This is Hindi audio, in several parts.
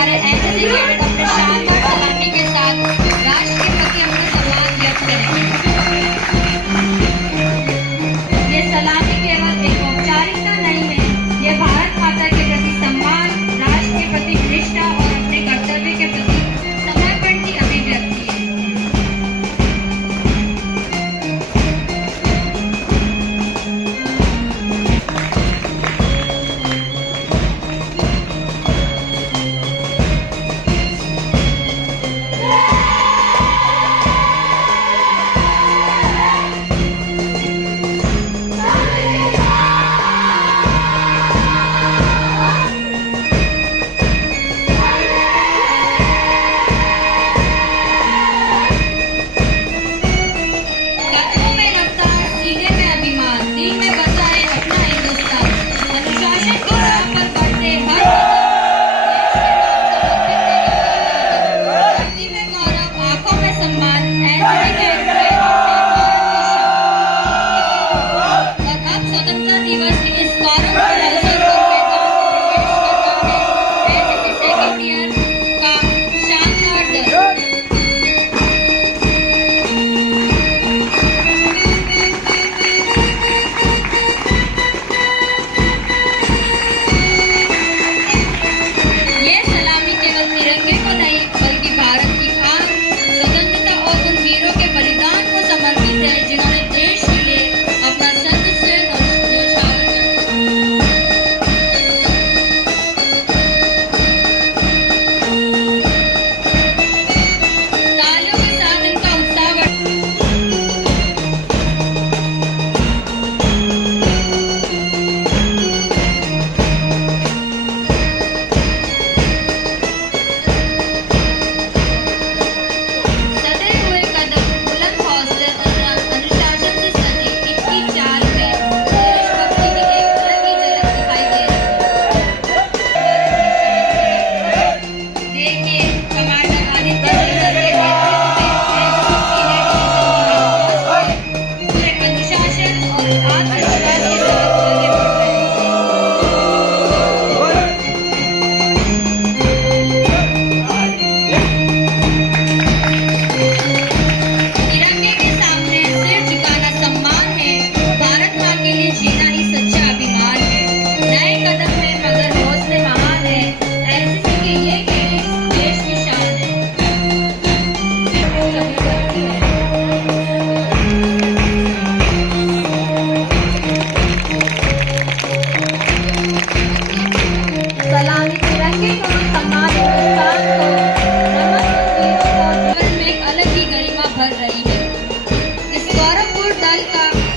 हमारे एनसीसी कैडेट अपने शानदार सलामी के साथ राष्ट्र के प्रति अपना सम्मान व्यक्त करेंगे। ये सलामी केवल एक औपचारिकता नहीं है, ये भारत माता के प्रति सम्मान, राष्ट्र के प्रति निष्ठा और अपने कर्तव्य के प्रति समर्पण की अभिव्यक्ति है।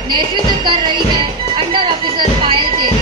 नेतृत्व कर रही है अंडर ऑफिसर पायल तेली।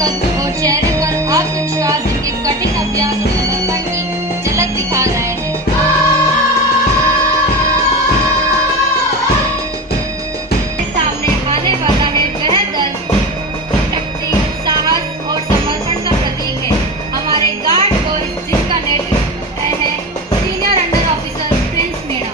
कद्म और चेहरे पर आत्मविश्वास इनके कठिन अभ्यास और समर्पण की झलक दिखा रहे हैं। सामने आने वाला है वह दल शक्ति, साहस और समर्पण का प्रतीक है। हमारे गार्ड फोर्स जिसका नेतृत्व है senior under officer Prince Meena.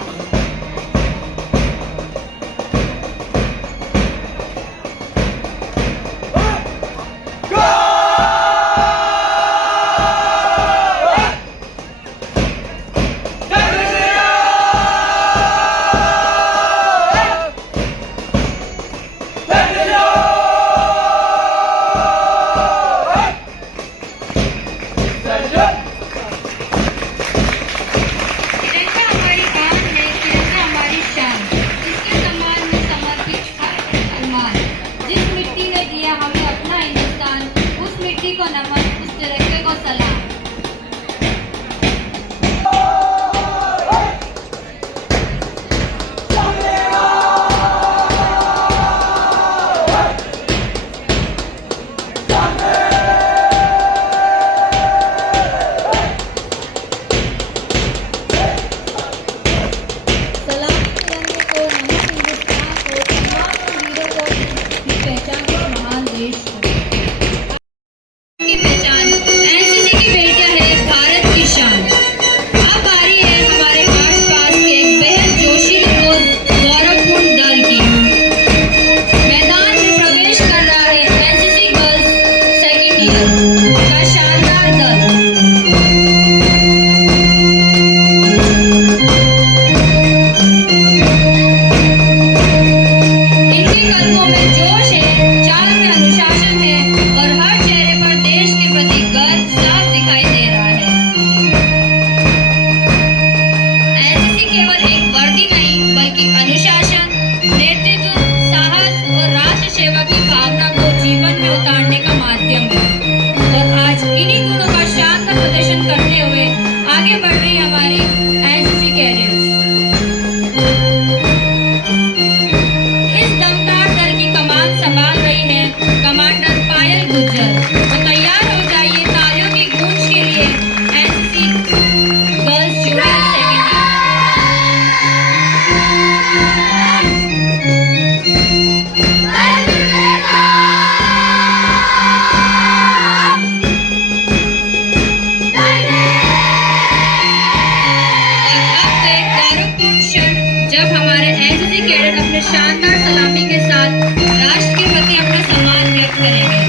NCC cadet अपने शानदार सलामी के साथ राष्ट्र के प्रति अपना सम्मान व्यक्त करेंगे।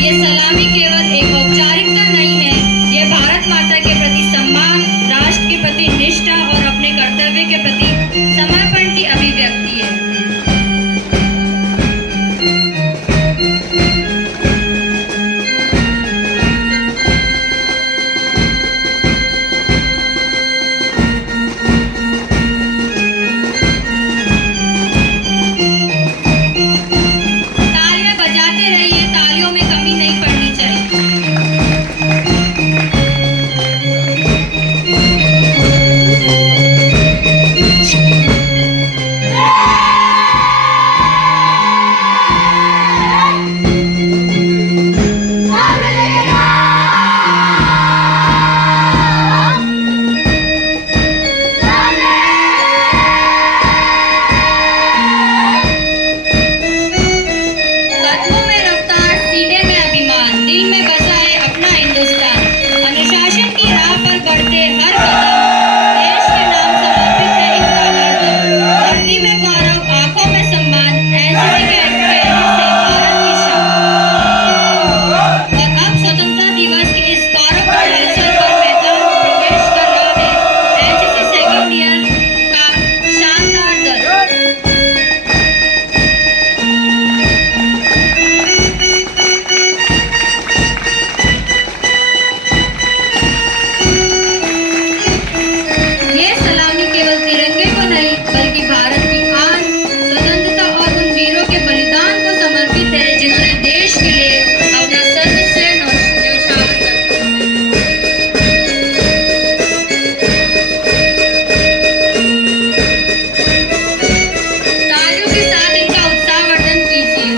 ये सलामी केवल एक औपचारिकता नहीं है, ये भारत माता के प्रति सम्मान, राष्ट्र के प्रति निष्ठा और अपने कर्तव्य के प्रति समर्पण की अभिव्यक्ति है। तालियां बजाते रहिए, तालियों में कमी नहीं पड़नी चाहिए। कदमों में रफ्तार, सीने में अभिमान, दिल में बसा है अपना हिंदुस्तान। अनुशासन की राह पर बढ़ते हर कदम, देश के नाम समर्पित है इनका हर दम। वर्दी में गौरव, आंखों में सम्मान, एनसीसी के कैडेट से भारत की शान। और अब स्वतंत्रता दिवस के इस गौरवपूर्ण अवसर पर मैदान में प्रवेश कर रहा है एनसीसी सेकंड ईयर का शानदार दल। ये सलामी केवल तिरंगे को नहीं बल्कि भारत की आन, स्वतंत्रता और उन वीरों के बलिदान को समर्पित है जिन्होंने देश के लिए अपना सर्वस्व न्यौछावर कर दिया। तालियों के साथ इनका उत्साहवर्धन कीजिए।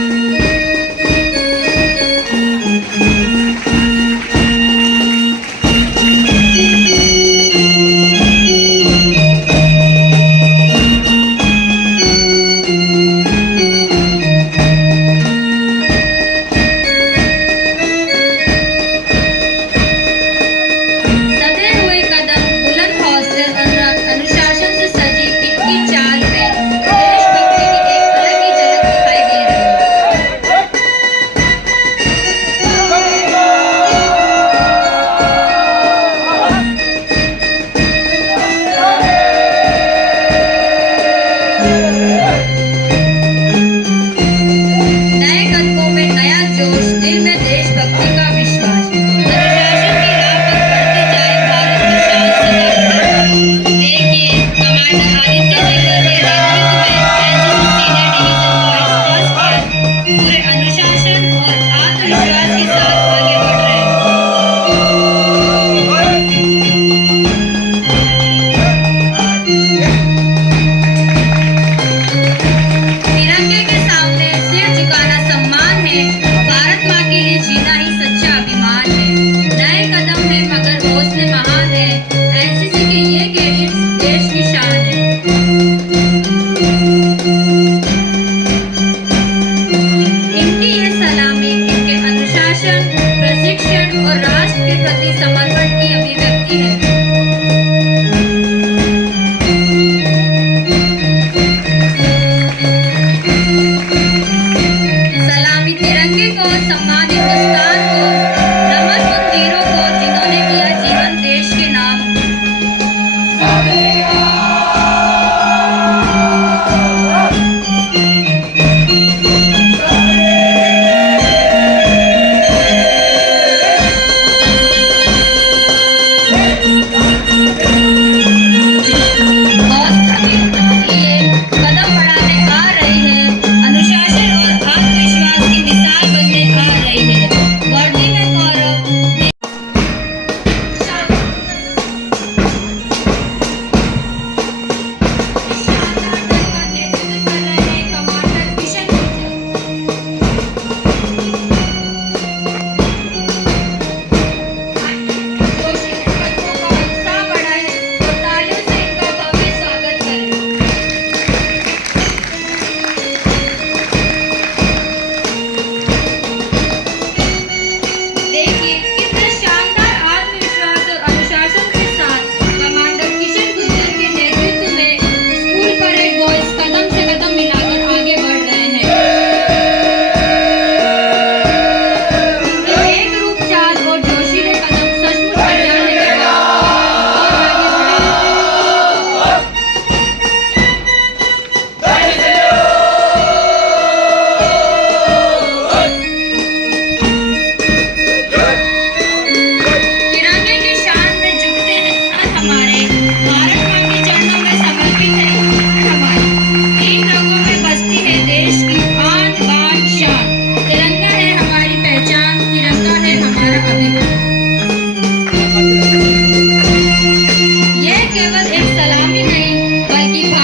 सधे हुए कदम, बुलंद हौसले और अनुशासन से सजी इनकी चाल में देशभक्ति की एक अलग ही झलक दिखाई दे रही है। नए कदमों में नया जोश, दिल में देशभक्ति का विश्वास। अनुशासन की राह पर बढ़ते जाए भारत की शान सदा बढ़ती। देखिए, कमांडर आदित्य नेगर के नेतृत्व में NCC senior division boys first year पूरे अनुशासन और आत्मविश्वास के साथ आगे बढ़ रहे हैं। तिरंगे के सामने सिर झुकाना सम्मान है, भारत माँ के लिए जीना ही सच्चा अभिमान है। नए कदम है मगर हौसले महान है, एनसीसी के ये कैडेट्स देश की शान है। इनकी ये सलामी इनके अनुशासन, प्रशिक्षण और राष्ट्र के प्रति समर्पण की अभिव्यक्ति है। सलामी तिरंगे को, सम्मान हिंदुस्तान को, नमन उन वीरों को जिन्होंने किया जीवन देश के नाम।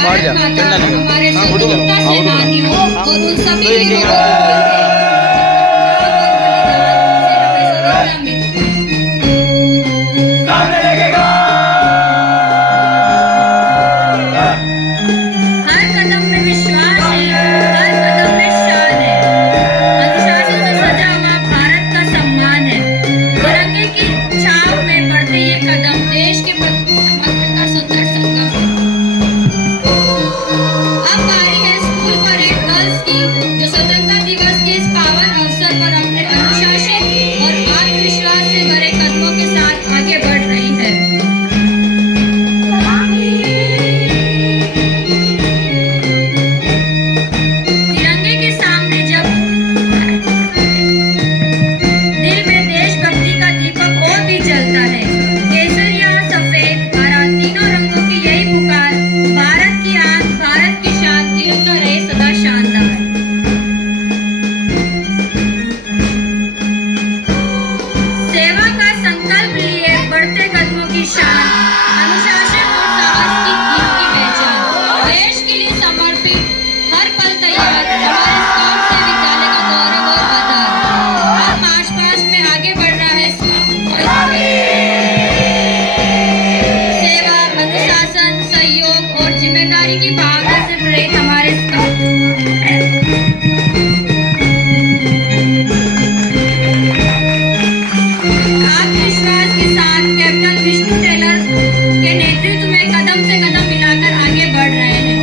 भारत माता हमारे स्वतंत्रता सेनानियों और उन सभी वीरों को हर कदम में विश्वास है, हर कदम में शान है। अनुशासन से सजा हुआ भारत का सम्मान है। तिरंगे की छाप में बढ़ते ये कदम देश के प्रति समर्पण का सुंदर संगम है। अब बारी है स्कूल परेड गर्ल्स की, जो स्वतंत्रता दिवस के इस पावन अवसर पर अपने अनुशासन और आत्मविश्वास से भरे कदमों के साथ आगे बढ़ रही है। तिरंगे के सामने जब दिल में देशभक्ति का दीपक और भी जलता है। केसरिया, सफेद, हरा तीनों रंगों की यही पुकार, भारत की आन, भारत की शान, तिरंगा रहे सदा शानदार। सेवा का संकल्प लिए बढ़ते कदमों की शान, अनुशासन और साहस की कीमती पहचान, देश के लिए समर्पित हर पल तैयार, हमारे स्काउट से विद्यालय का गौरव और आधार। अब मार्च पास्ट में आगे बढ़ रहा है स्काउट। सेवा, अनुशासन, सहयोग और जिम्मेदारी की भावना से प्रेरित हमारे स्काउट आत्मविश्वास के साथ कैप्टन विष्णु टेलर के नेतृत्व में कदम से कदम मिलाकर आगे बढ़ रहे हैं।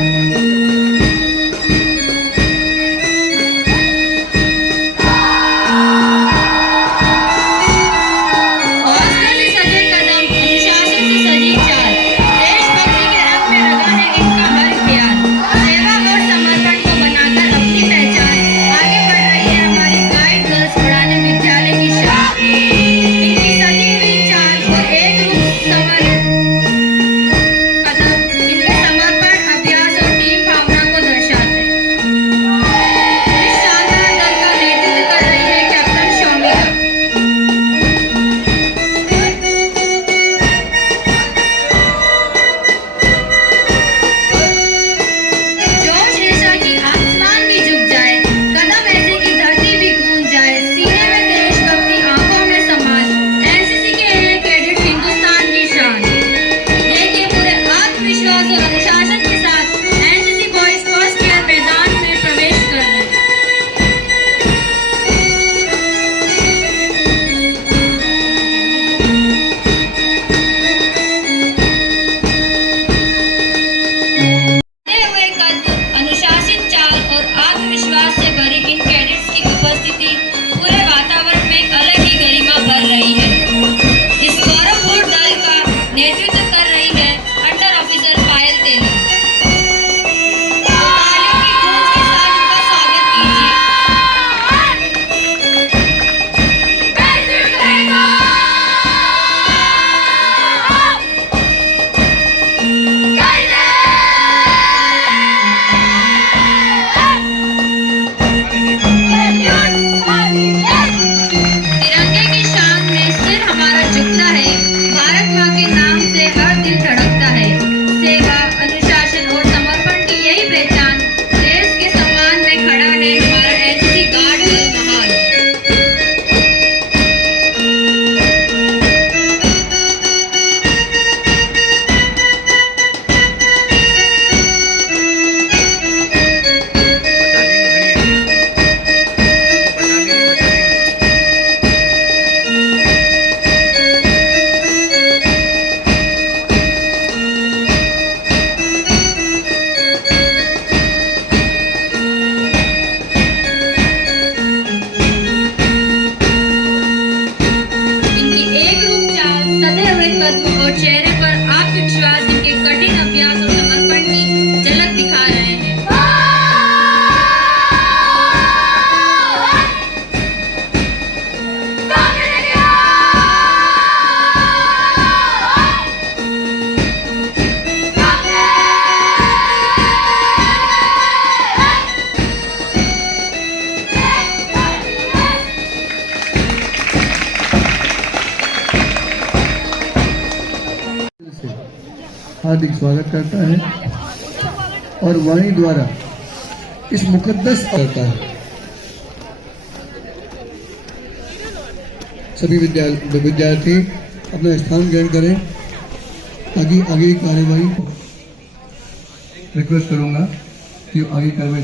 हौसले से सजे कदम, अनुशासन से सजी चाल, देशभक्ति के रंग में रंगा है इनका हर ख्याल। सेवा और समर्पण को बनाकर अपनी पहचान, आगे बढ़ रही है हमारी गाइड गर्ल्स पढ़ाने विद्यालय की शान। इनकी सजी हुई चाल और एक रूप समर्पित कदम इनके समर्पण, अभ्यास और टीम भावना को दर्शाते हैं। इस शानदार दल का नेतृत्व कर रही है कैप्टन शौमिका। जोश ऐसा कि आसमान भी झुक जाए, कदम ऐसे कि धरती भी गूंज जाए, सीने में देशभक्ति, आंखों में समाज, एनसीसी के ये कैडेट हिंदुस्तान की शान। देखिए पूरे आत्मविश्वास और अनुशासन के साथ एनसीसी बॉयज फर्स्ट ईयर मैदान में प्रवेश कर रहे हैं। बढ़ते हुए कद, अनुशासित चाल और आत्मविश्वास से भरी इन कैडेट्स की उपस्थिति पूरे वातावरण में एक अलग ही गरिमा भर रही है। इस गौरवपूर्ण दल का नेतृत्व कर रही है अंडर ऑफिसर पायल तेली। तालियों की गूंज के साथ उनका स्वागत कीजिए। तिरंगे की शान में सिर हमारा झुकता है, भारत माँ के नाम से हर दिल धड़कता है। सेवा, अनुशासन और समर्पण की यही पहचान, देश के सम्मान में खड़ा है हमारा एनसीसी गार्ड दल महान। इनकी एक रूप चाल, सधे हुए कदम और चेहरे पर आत्मविश्वास इनके कठिन अभ्यास और समर्पण की झलक दिखा रहे हैं। हार्दिक स्वागत करता है। और वाणी द्वारा इस मुकद्दस करता है। सभी विद्यार्थी अपना स्थान ग्रहण करें। आगे की कार्यवाही रिक्वेस्ट करूंगा कि आगे कार्यवाही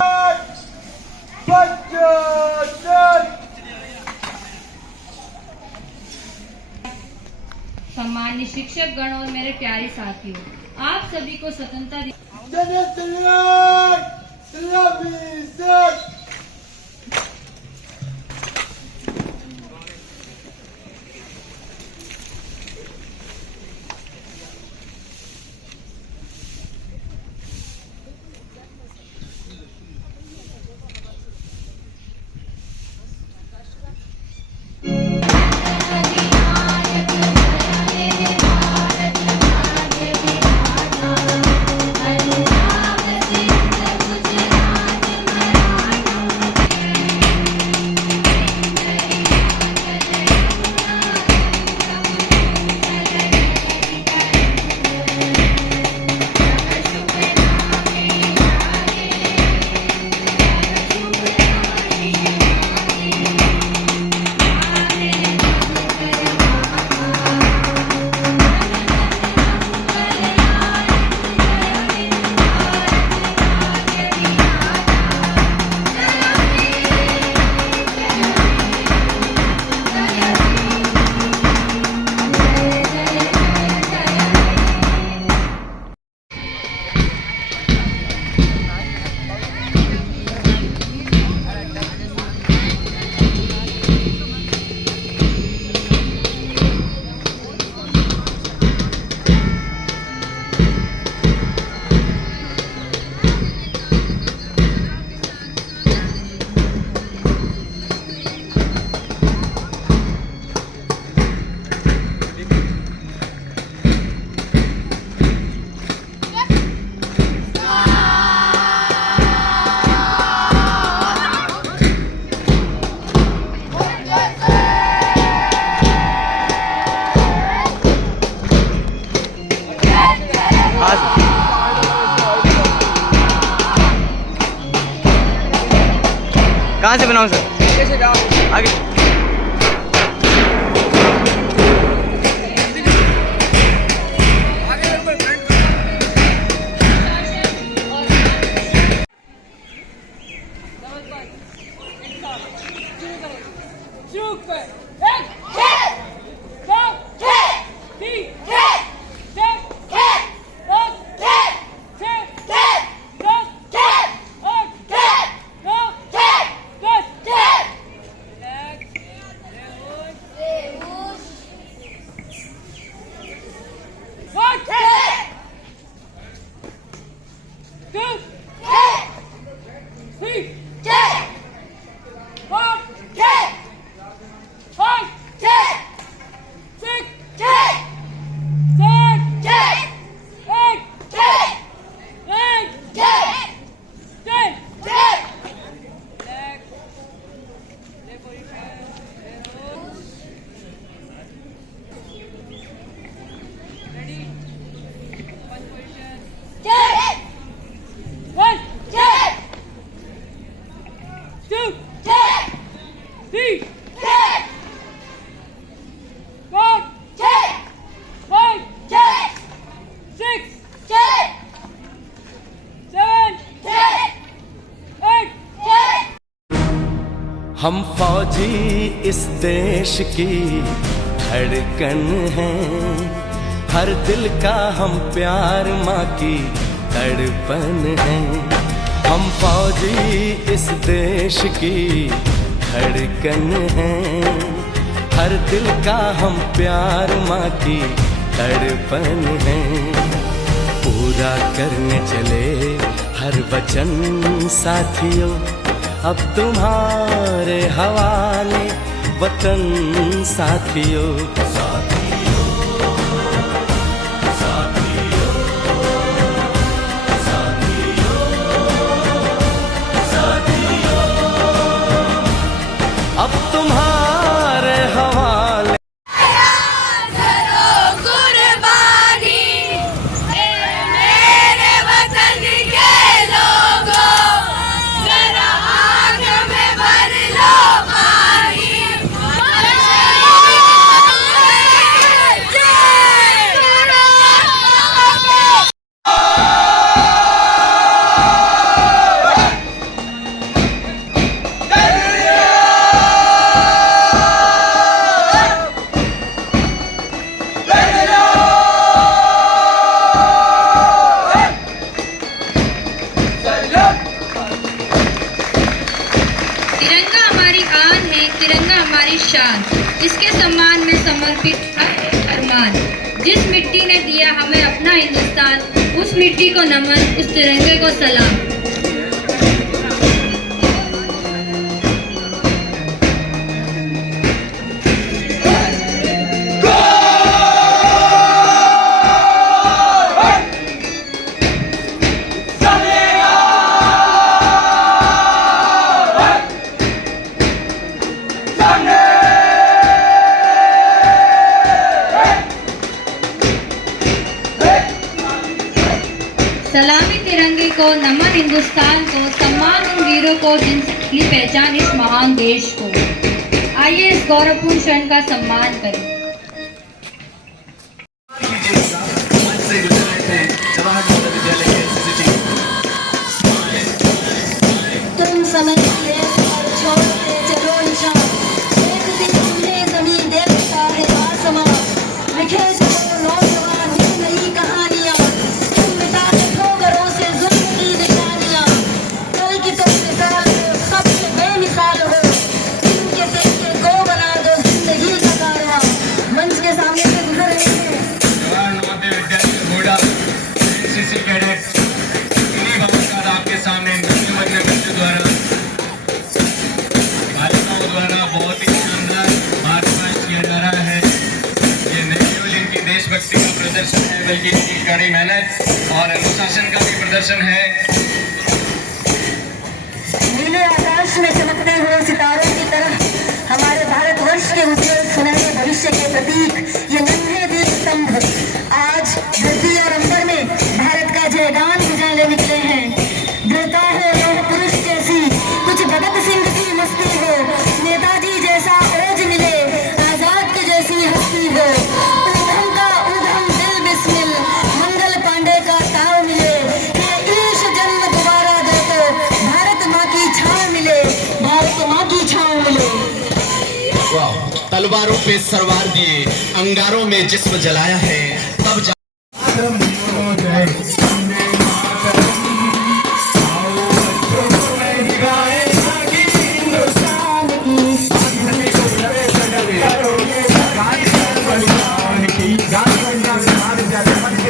सम्मानित शिक्षक गण और मेरे प्यारे साथियों, आप सभी को स्वतंत्रता कहाँ से बनाऊँ सर? आगे हम फौजी इस देश की धड़कन हैं, हर दिल का हम प्यार माँ की तड़पन हैं। हम फौजी इस देश की धड़कन हैं, हर दिल का हम प्यार माँ की तड़पन हैं। पूरा करने चले हर वचन साथियों, अब तुम्हारे हवाले वतन साथियों। अब तुम्हारे हवाले कुर्बानी मेरे वतन के शान, इसके सम्मान में समर्पित अरमान। जिस मिट्टी ने दिया हमें अपना हिंदुस्तान, उस मिट्टी को नमन, उस तिरंगे को सलाम। सलामी तिरंगे को, नमन हिंदुस्तान को, सम्मान उन वीरों को जिनकी पहचान इस महान देश को। आइए इस गौरवपूर्ण क्षण का सम्मान करें। तुम समझते और छोड़ते चलो निशान, एक दिन तुम्हें जमीन देखता है आसमां, लिखे चलो नौजवान नई कहानियां, तुम मिटाते हो घरों से जुल्म की निशानियां। कल की तुम मिसाल हो, सबसे बेमिसाल हो, इनके तरीके को बना दो जिंदगी का कारवां। मंच के सामने से गुजर रहे हैं आपके सामने द्वारा द्वारा बहुत ही शानदार मार्च पास्ट किया जा रहा है। ये न केवल इनकी देशभक्ति का प्रदर्शन है, बल्कि इनकी कड़ी मेहनत और अनुशासन का भी प्रदर्शन है। नीले आकाश में चमकते हुए सितारों की तरह हमारे भारतवर्ष के उज्जवल सुनहरे भविष्य के प्रतीक ये नन्हे वीर स्तंभ आज धरती और अंबर में भारत का जयगान गुजारने निकले हैं। देता है लोह पुरुष जैसी कुछ भगत सिंह की मस्ती हो, नेताजी जैसा ओज मिले, आजाद की जैसी हस्ती हो, ऊधम का ऊधम दिल बिस्मिल, मंगल पांडे का ताव मिले, ये ईश जन्म दोबारा दे तो भारत माँ की छांव मिले, भारत माँ की छांव मिले। तलवारों पे सरवार दिए, अंगारों में जिस्म जलाया है, तब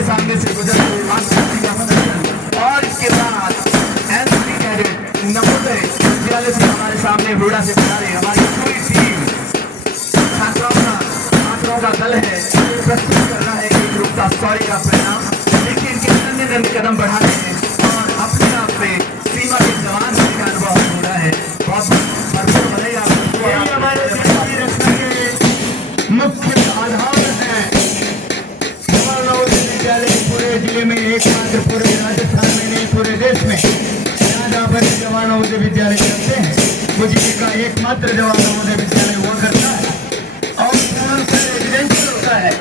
सामने से गुजर और इसके बाद एनसीसी कैडेट नवोदय विद्यालय से हमारे सामने हुड़ा से बिहारी हमारी पूरी टीम छात्रों का दल है, प्रस्तुत कर रहा है एक रूपता स्टोरी का परिणाम। लेकिन इनके नन्हे कदम बढ़ाने हैं और अपने आप पे सीमा के जवान होने का अनुभव हो रहा है। बहुत भरपूर बधाई आपको। हमारे रक्षा के मुख्य आधार है पूरे जिले में, एकमात्र पूरे राजस्थान में नहीं पूरे देश में जहाँ पर जवान नवोदय विद्यालय करते हैं, वो जिले का एकमात्र जवान नवोदय विद्यालय हुआ करता है और पूर्ण रेजिडेंशियल होता है।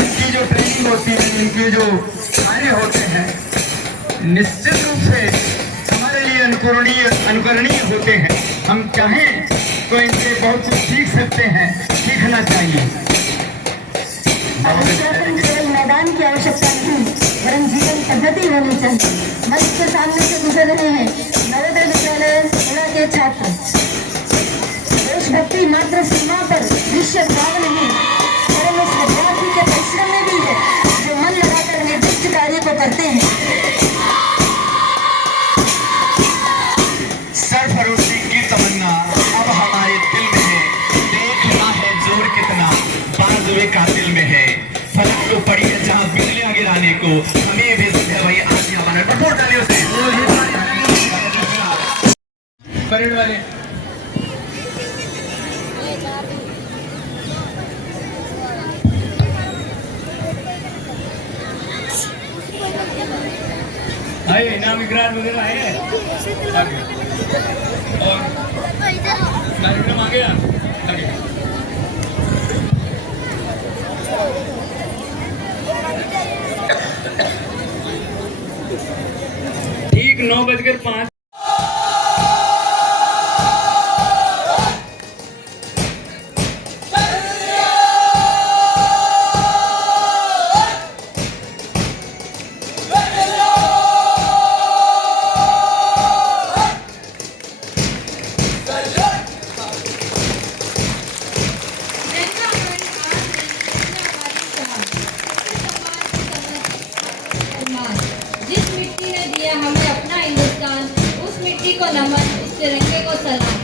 इनकी जो ट्रेनिंग होती है, इनके जो कार्य होते हैं, निश्चित रूप से हमारे लिए अनुकरणीय होते हैं। हम चाहें तो इनसे बहुत कुछ सीख सकते हैं, सीखना चाहिए। केवल मैदान की आवश्यकता नहीं, वरन जीवन पद्धति होनी चाहिए। मंच के सामने से गुजर रहे हैं नवोदय विद्यालय हुड़ा के छात्र। देशभक्ति मात्र सीमा पर दृश्य भाव नहीं, वरन उस विद्यार्थी के परिश्रम में भी है जो मन लगाकर निर्दिष्ट कार्य को करते हैं। सरफरोशी की तमन्ना अब हमारे दिल में है, देखना है जोर कितना बाजुए का दिल में है। फलक तो पड़ी है जहाँ बिजलियां गिराने को, हमें भी है भाई आज हमारे कठोर तालियों से परेड वाले आए नाम विग्रह वगैरह आए और कार्यक्रम आ गया। ठीक 9:05। जिसने दिया हमें अपना हिंदुस्तान, उस मिट्टी को नमन, उस तिरंगे को सलाम।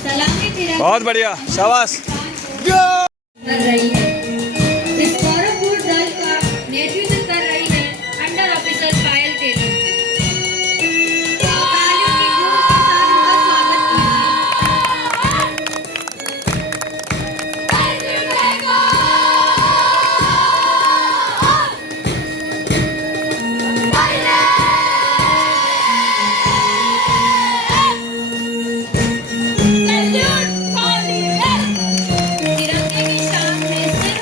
सलामी तिरंगे बहुत बढ़िया, शाबाश। कर रही है। इस गौरवपूर्ण दल का नेतृत्व कर रही है अंडर ऑफिसर पायल तेली। तालियों की गूंज के साथ उनका स्वागत कीजिए। तिरंगे की शान में सिर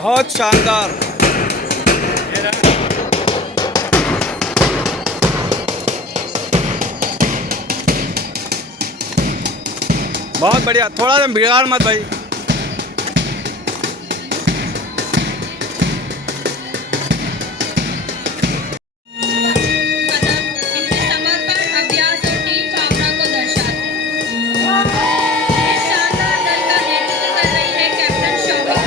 बहुत शानदार। बहुत बढ़िया, थोड़ा सा बिगाड़ मत भाई। कदम इनके समर्पण, अभ्यास और टीम भावना को दर्शाते हैं। इस शानदार दल का नेतृत्व कर रही है कैप्टन शौमिका।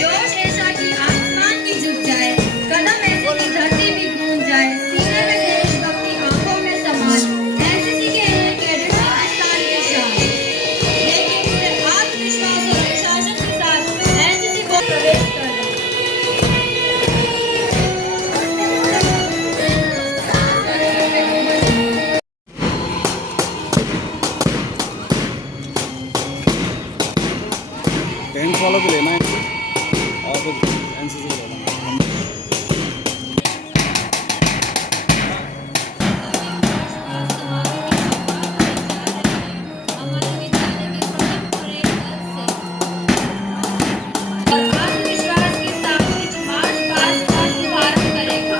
जोश ऐसा कि आसमान भी झुक जाए, कदम ऐसे कि धरती भी गूंज जाए, सीने में देशभक्ति, आंखों में सम्मान। एनसीसी के ये कैडेट्स पाकिस्तान के शान। लेकिन पूरे आत्मविश्वास और अनुशासन के साथ एनसीसी को प्रवेश कर रहे हैं। टेंथ वालों को लेना है और फिर एनसीसी को लेना है। हमारे विद्यालय के प्रथम परेड दल से और आत्मविश्वास के साथ कुछ मार्च पास्ट का शुभारंभ करेगा।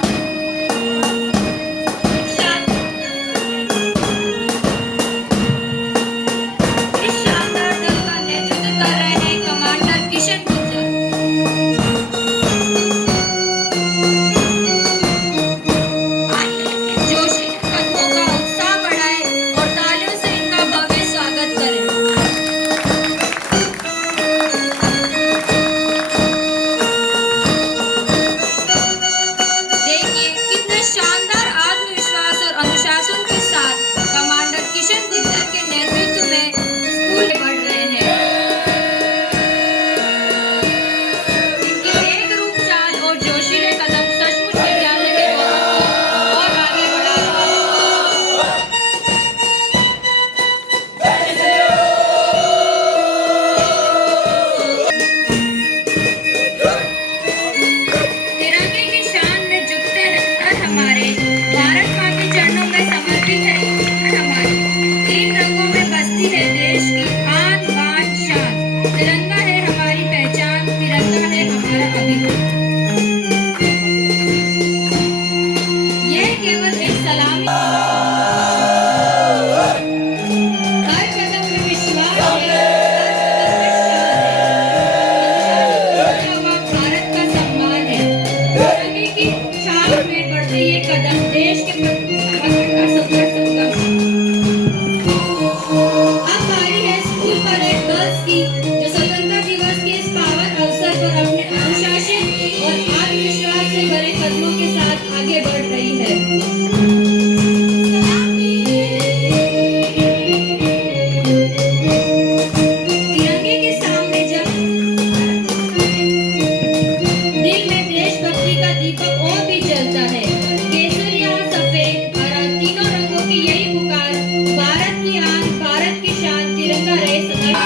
इस शानदार दल का नेतृत्व कर रहे हैं कमांडर किशन गुर्जर। जोशी कदमों का उत्साह बढ़ाए और तालियों से इनका भव्य स्वागत करें। देखिए कितने शानदार आत्मविश्वास और अनुशासन के साथ कमांडर किशन गुर्जर के नेतृत्व में स्कूल बढ़ रहे हैं। इनकी एकरूप चाल और जोशीले कदम सचमुच विद्यालय के गौरव को और आगे बढ़ाएगा। तिरंगे की शान में झुकते रहकर हमारे भारत माँ के चरणों में समर्पित है हमारी। तीन रंगों में बसती है देश की आन बान शान। तिरंगा है हमारी पहचान, तिरंगा है हमारा अभिमान। यह केवल एक सलामी, हर कदम में विश्वास है, हर कदम में शान है, अनुशासन से जुड़ा हुआ भारत का सम्मान है। तिरंगे की छाप में बढ़ते ये कदम देश के प्रति समर्पण का सुंदर संगम। अब बारी है स्कूल परेड गर्ल्स की, जो स्वतंत्रता दिवस के इस पावन अवसर पर अपने अनुशासन और आत्मविश्वास से भरे कदमों के साथ आगे बढ़ रही है। तिरंगे के सामने जब दिल में देशभक्ति का दीपक और भी जलता है। केसरिया, सफेद, हरा, तीनों रंगों की यही पुकार, भारत की आन, भारत की शान, तिरंगा रहे सदा।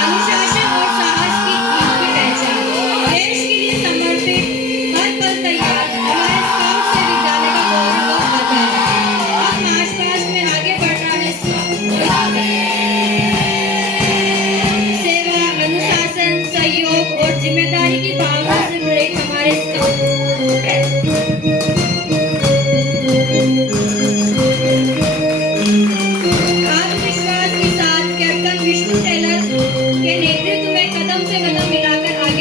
अनुशासन और साहस की इनकी पहचान, देश के लिए समर्पित, हर पल तैयार, हमारे स्काउट से विद्यालय का गौरव और आधार। अब मार्च पास्ट में आगे बढ़ रहा है सेवा, अनुशासन, सहयोग और जिम्मेदारी की भावना से भरे हमारे स्काउट। आत्मविश्वास के साथ कैप्टन विष्णु टेलर के नेतृत्व में कदम से कदम मिलाकर आगे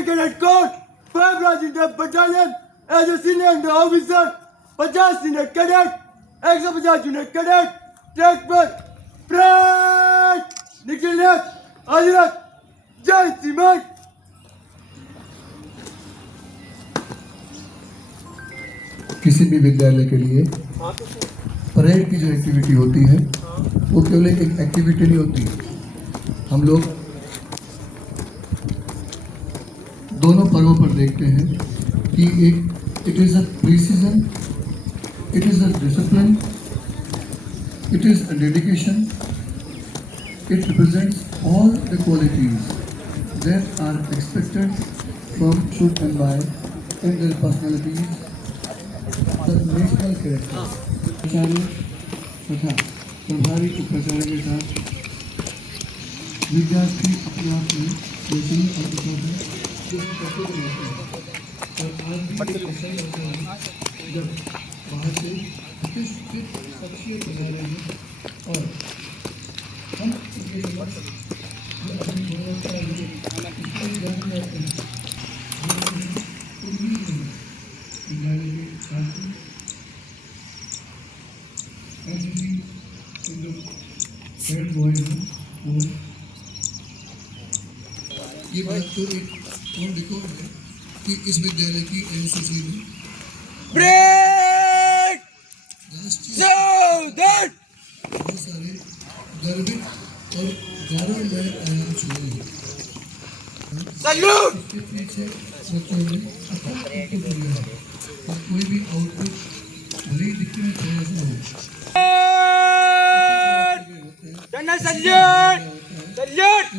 50 cadet corps, 5 Rajendra battalion as a senior and officer, 50 senior cadet, 150 junior cadet, track पर परेड निकलने आदिरत जय श्रीमान। किसी भी विद्यालय के लिए परेड की जो एक्टिविटी होती है वो केवल एक एक्टिविटी नहीं होती। हम लोग दोनों पर्वों पर देखते हैं कि एक it is a precision, it is a discipline, it is a dedication, it represents all the qualities that are expected from should and by in their personalities the national character. आचार्य तथा प्रभारी उपाचार्य के साथ विद्यार्थी अपने आप में वैसे और आज भी ऐसा ही होता है जब वहाँ से प्रतिष्ठित शख्सियत बना रहे हैं और हम उनके समक्ष जो अपनी गुणवत्ता इसको जानते हैं विद्यालय के छात्र जो हेड बॉय हैं वो ये बात तो एक और रिकॉर्ड है कि इस विद्यालय की एनसीसी में बहुत सारे गर्वित और गौरवमय आयाम छुए हैं। इसके पीछे बच्चों ने अपना इनपुट दिया है और कोई भी आउटपुट भले ही दिखने में थोड़ा सा हो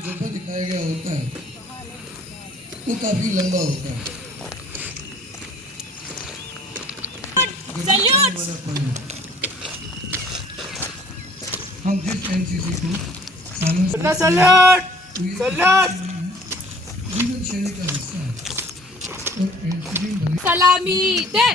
जब दिखाया गया होता है वो काफी लंबा होता है। हम जिस एनसीसी को सालों से जीवन शैली का हिस्सा है और एनसीसी भले सलामी दे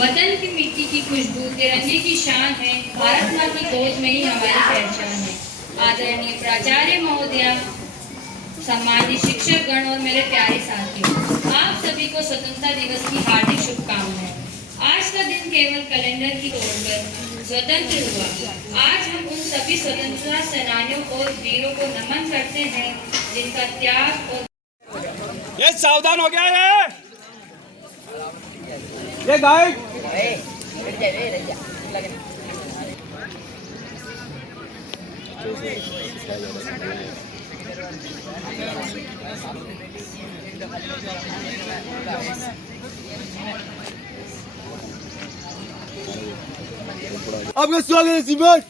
वतन की मिट्टी की खुशबू तिरंगे की शान है, भारत माँ की गोद में ही हमारी पहचान है। आदरणीय प्राचार्य महोदया, सम्मानित शिक्षक गण और मेरे प्यारे साथियों, आप सभी को स्वतंत्रता दिवस की हार्दिक शुभकामनाएं। आज का दिन केवल कैलेंडर की तोड़कर स्वतंत्र हुआ। आज हम उन सभी स्वतंत्रता सेनानियों और वीरों को नमन करते हैं जिनका त्याग और ये सावधान हो गया ये गाइड आपका स्वागत है श्रीमान।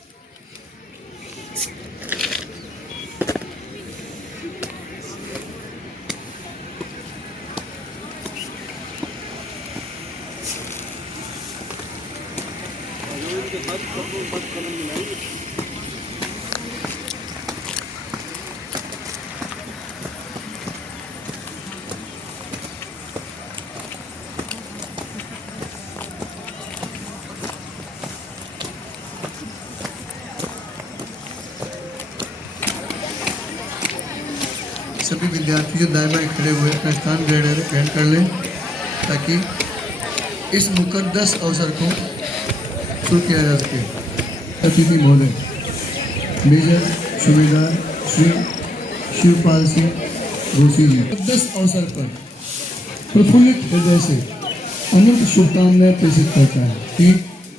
सभी विद्यार्थी जो दाएं बाएं खड़े हुए अपना स्थान ग्रहण कर लें ताकि इस मुकद्दस अवसर को शुरू किया जा सके। अतिथि महोदय मेजर सूबेदार श्री शिवपाल सिंह जोशी जी मुकद्दस अवसर पर प्रफुल्लित हृदय से अनंत शुभकामनाएं प्रेषित करता है कि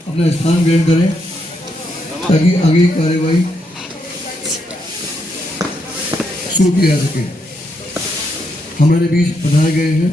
अपना स्थान ग्रहण करें ताकि आगे की कार्यवाही शुरू की जा सके। हमारे बीच पधारे गए हैं